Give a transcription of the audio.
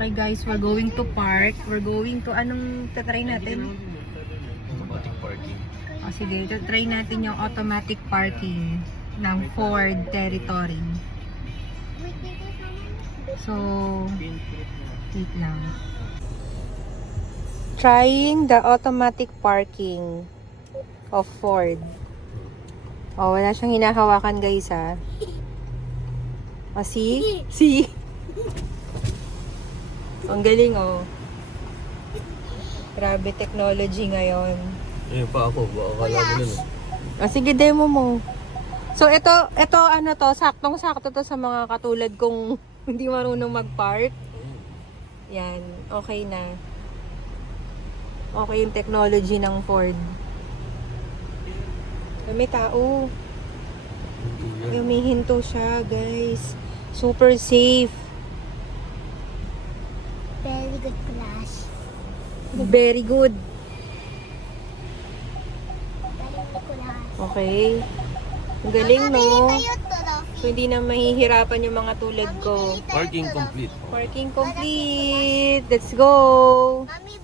Okay guys, we're going to park. We're going to, anong tatry natin? Automatic parking. O sige, try natin yung automatic parking ng Ford Territory. So, wait lang. Trying the automatic parking of Ford. Oh, wala siyang hinahawakan guys ha. O, see? See? Ang galing oh. Grabe technology ngayon. Ayun pa ako, baka akala mo nun eh. Sige, demo mo. So, ito ano to, saktong-sakto to sa mga katulad kong hindi marunong mag-park. Yan, okay na. Okay yung technology ng Ford. May tao. Humihinto siya, guys. Super safe. Very good class. Very good. Galing ni class. Okay. Ang galing, no? Tayo to, So, hindi na mahihirapan yung mga tulad ko. Parking complete. Parking complete. Let's go! Mami,